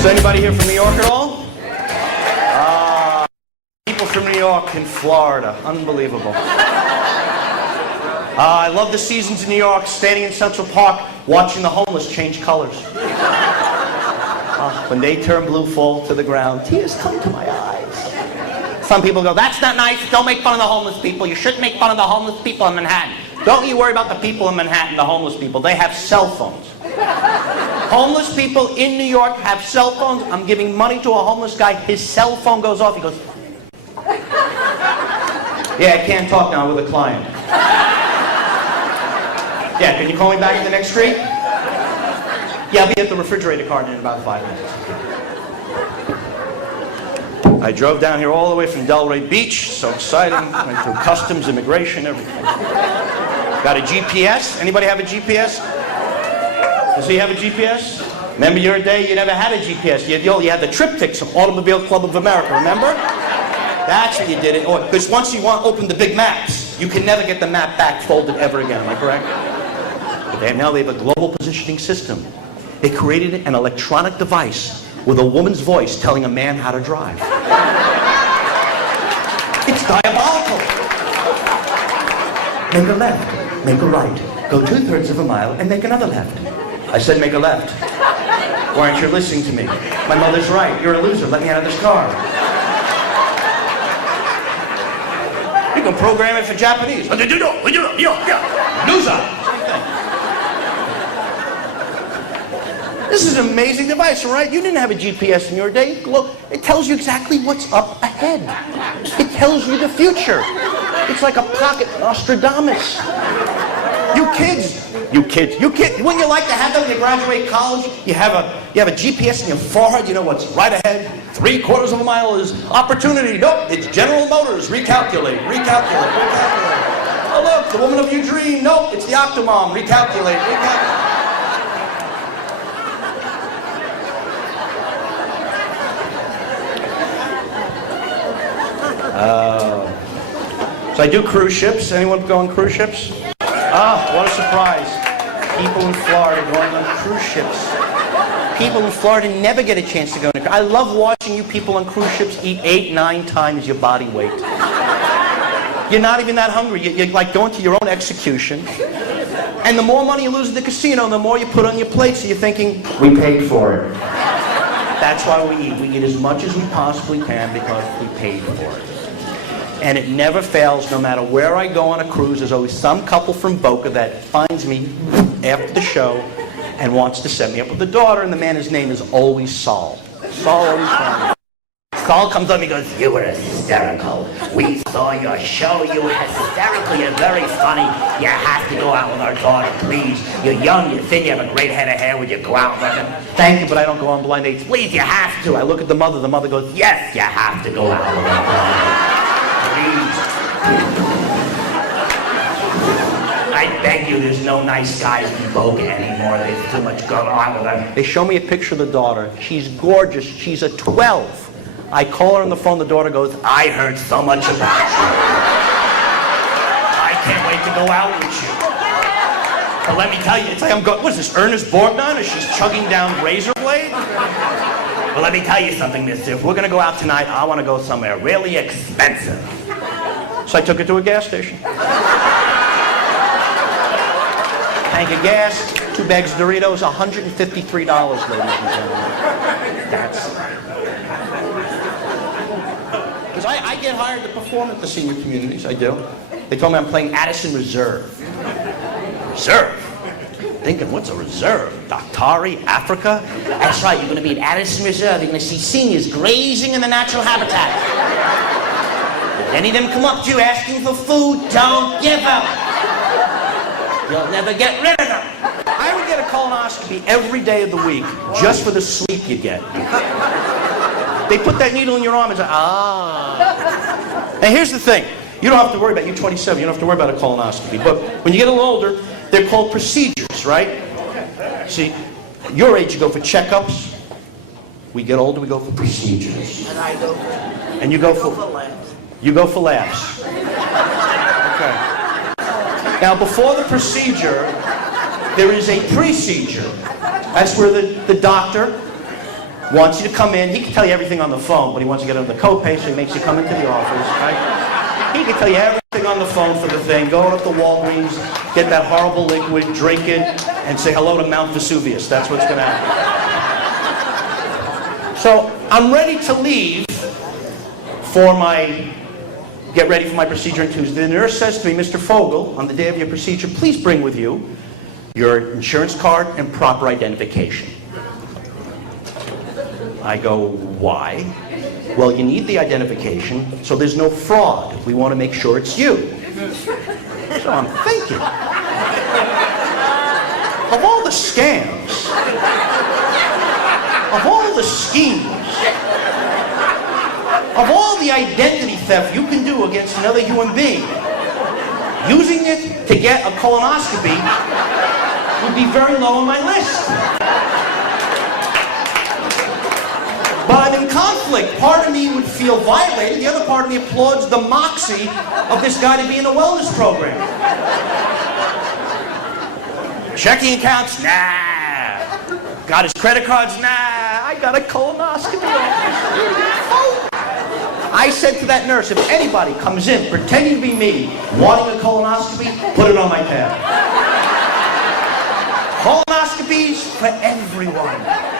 Is anybody here from New York at all? People from New York and Florida. Unbelievable. I love the seasons in New York, standing in Central Park, watching the homeless change colors. When they turn blue, fall to the ground, tears come to my eyes. Some people go, that's not nice, don't make fun of the homeless people. You shouldn't make fun of the homeless people in Manhattan. Don't you worry about the people in Manhattan, the homeless people. They have cell phones. Homeless people in New York have cell phones. I'm giving money to a homeless guy. His cell phone goes off. He goes, yeah, I can't talk now with a client. Yeah, can you call me back at the next street? Yeah, I'll be at the refrigerator carton in about 5 minutes. I drove down here all the way from Delray Beach. So exciting. Went through customs, immigration, everything. Got a GPS? Anybody have a GPS? Does he have a GPS? Remember your day, you never had a GPS. You had the triptychs from Automobile Club of America, remember? That's when you did it. Because once you open the big maps, you can never get the map back folded ever again, am I correct? But now they have a global positioning system. They created an electronic device with a woman's voice telling a man how to drive. It's diabolical. Make a left, make a right, go 2/3 of a mile and make another left. I said make a left. Why aren't you listening to me? My mother's right. You're a loser. Let me out of this car. You can program it for Japanese. Loser. This is an amazing device, all right? You didn't have a GPS in your day. Look, it tells you exactly what's up ahead. It tells you the future. It's like a pocket Nostradamus. You kids, wouldn't you like to have that when you graduate college? You have a GPS in your forehead, you know what's right ahead. 3/4 of a mile is opportunity. Nope, it's General Motors. Recalculate. Oh look, the woman of your dream. Nope, it's the Octomom. Recalculate. So I do cruise ships. Anyone go on cruise ships? What a surprise. People in Florida going on cruise ships. People in Florida never get a chance to go on a cruise. I love watching you people on cruise ships eat 8-9 times your body weight. You're not even that hungry. You're like going to your own execution. And the more money you lose at the casino, the more you put on your plate, so you're thinking, we paid for it. That's why we eat. We eat as much as we possibly can because we paid for it. And it never fails, no matter where I go on a cruise, there's always some couple from Boca that finds me after the show and wants to set me up with the daughter, and the man, his name is always Saul. Saul always finds me. Saul comes up and he goes, you were hysterical. We saw your show. You were hysterical. You're very funny. You have to go out with our daughter, please. You're young, you're thin, you have a great head of hair. Would you go out with her? Thank you, but I don't go on blind dates. Please, you have to. I look at the mother. The mother goes, yes, you have to go out with our daughter. I beg you, there's no nice guys in Boca anymore. There's too much going on with them. They show me a picture of the daughter. She's gorgeous. She's a 12. I call her on the phone. The daughter goes, I heard so much about you. I can't wait to go out with you. But let me tell you, it's like I'm going, what is this, Ernest Borgnine? Or she's chugging down razor blade? Well, let me tell you something, mister. If we're going to go out tonight, I want to go somewhere really expensive. So I took her to a gas station. Tank of gas, 2 bags of Doritos, $153, ladies and gentlemen. Because I get hired to perform at the senior communities, I do. They told me I'm playing Addison Reserve. Reserve? Thinking, what's a reserve? Daktari, Africa? That's right, you're going to be at Addison Reserve. You're going to see seniors grazing in the natural habitat. If any of them come up to you asking for food, don't give them. You'll never get rid of them. I would get a colonoscopy every day of the week just for the sleep you get. They put that needle in your arm and say, And here's the thing. You don't have to worry about, you're 27, you don't have to worry about a colonoscopy. But when you get a little older, they're called procedures, right? See, your age, you go for checkups. We get older, we go for procedures. And I go for... And you go for labs. You go for labs. Okay. Now, before the procedure, there is a procedure. That's where the doctor wants you to come in. He can tell you everything on the phone, but he wants to get under the copay, so he makes you come into the office, right? He can tell you everything on the phone for the thing. Go up to Walgreens, get that horrible liquid, drink it, and say hello to Mount Vesuvius. That's what's going to happen. So I'm ready to leave for get ready for my procedure on Tuesday. The nurse says to me, Mr. Fogel, on the day of your procedure, please bring with you your insurance card and proper identification. I go, why? Well, you need the identification so there's no fraud. We want to make sure it's you. So I'm thinking, of all the scams, of all the schemes, of all the identity theft you can do against another human being, using it to get a colonoscopy would be very low on my list. But I'm in conflict. Part of me would feel violated. The other part of me applauds the moxie of this guy to be in a wellness program. Checking accounts? Nah. Got his credit cards? Nah. I got a colonoscopy. I said to that nurse, if anybody comes in pretending to be me, wanting a colonoscopy, put it on my tab. Colonoscopies for everyone.